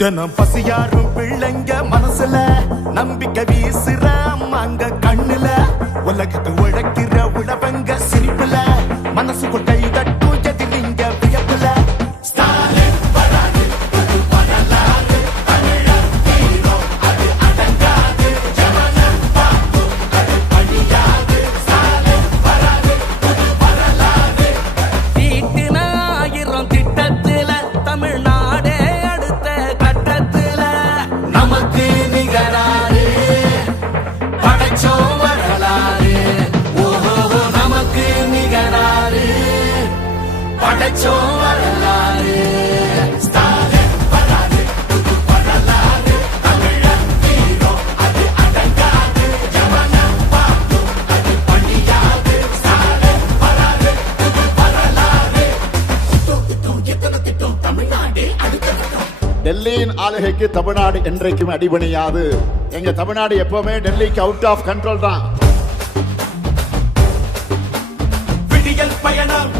தினம் பசியாரும் பிள்ளைங்க மனசுல நம்பிக்கை வீசுற அம்மாங்க கண்ணுல உலகத்து உழைக்கிற உழவங்க சிரிப்புல மனசுக்குள் கை தட்டும் எதிரிங்க வியப்புல ஸ்டாலின் வராது புது வரலாறு தமிழர் வீரம் அது அடங்காது ஜமனம் பார்க்கும் அது பணியாது ஸ்டாலின் வராது புது வரலாறு தீட்டின 1000 திட்டத்துல தமிழ்நாடே அடுத்த கட்டத்துல நமக்கு நிகராறு படைச்சோம் வரலாறு ஓஹோ நமக்கு நிகராறு படைச்சோம் வரலாறு ஸ்டாலின் வராது புது வரலாறு தமிழர் வீரம் அது அடங்காது ஜமனம் பார்க்கும் அது பணியாது ஸ்டாலின் வராது புது வரலாறு திட்டம் எத்தனை திட்டம் தமிழ்நாடே அடுத்த கட்டம் டெல்லியின் ஆளுகைக்கு தமிழ்நாடு என்றைக்கும் அடிபணியாது. எங்க தமிழ்நாடு எப்பவுமே டெல்லிக்கு அவுட் ஆஃப் கண்ட்ரோல் தான். விடியல் பயணம்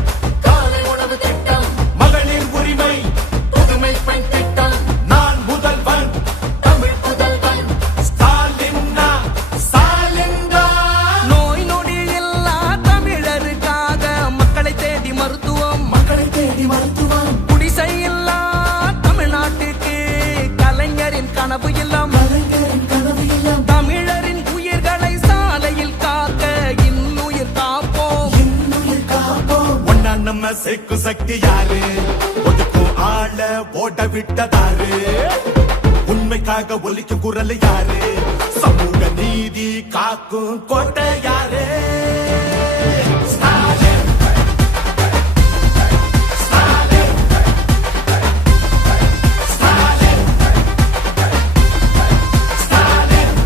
காலை உணவு திட்டம் மகளிர் உரிமை புதுமை பெண் திட்டம் நான் முதல்வன் தமிழ் புதல்வன் ஸ்டாலின் நோய் நொடி இல்லா தமிழருக்காக மக்களை தேடி மருத்துவம் குடிசை இல்லா தமிழ்நாட்டுக்கு கலைஞரின் கனவு இல்லம் தமிழரின் உயிர்களை சாலையில் காக்க இன்னுயிர் காப்போம் ஒன்னா நம்ம சேர்க்கும் சக்தி யாரு ஒதுக்கும் ஆள ஓட விட்டதாரு உண்மைக்காக ஒலிக்கும் குரல் யாரு சமூக நீதி காக்கும் கோட்டை யாரு ஸ்டாலின் ஸ்டாலின் ஸ்டாலின் ஸ்டாலின்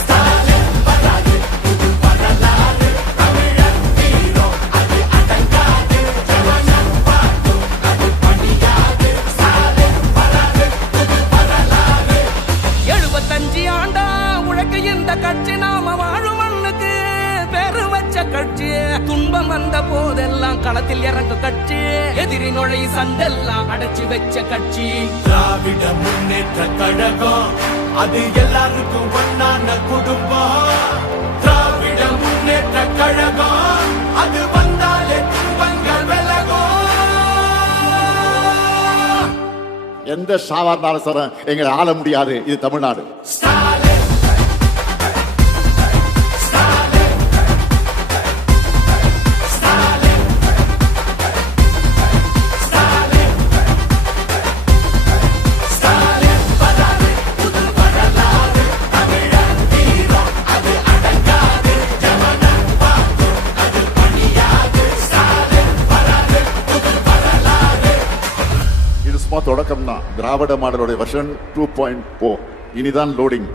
ஸ்டாலின் வராது புது வரலாறு தமிழர் வீரம் அது அடங்காது ஜமனம் பார்க்கும் அது பணியாது ஸ்டாலின் வராது புது வரலாறு 75 ஆண்டா உழைக்க இந்த கட்சி நாம வாழும் மண்ணுக்கு பெரு வச்ச கட்சி துன்பம் வந்த போதெல்லாம் களத்தில் இறங்க கட்சி எதிரி நுழை சண்டெல்லாம் அடைச்சு வச்ச கட்சி திராவிட முன்னேற்ற கழகம் அது எல்லாருக்கும் ஒன்னான குடும்பம் திராவிட முன்னேற்ற கழகம் அது வந்தாலே துன்பங்கள் விலகும் எந்த சாவார்ந்தாலும் சார் எங்களை ஆள முடியாது. இது தமிழ்நாடு. ஸ்டாலின் ஸ்டாலின் ஸ்டாலின் ஸ்டாலின் ஸ்டாலின் வராது புது வரலாறு தமிழர் வீரம் அது அடங்காது ஜமனம் பார்க்கும் அது பணியாது ஸ்டாலின் வராது புது வரலாறு இது சும்மா தொடக்கம் தான். திராவிட மாடலுடைய வெர்ஷன் 2.0 இனிதான் லோடிங்.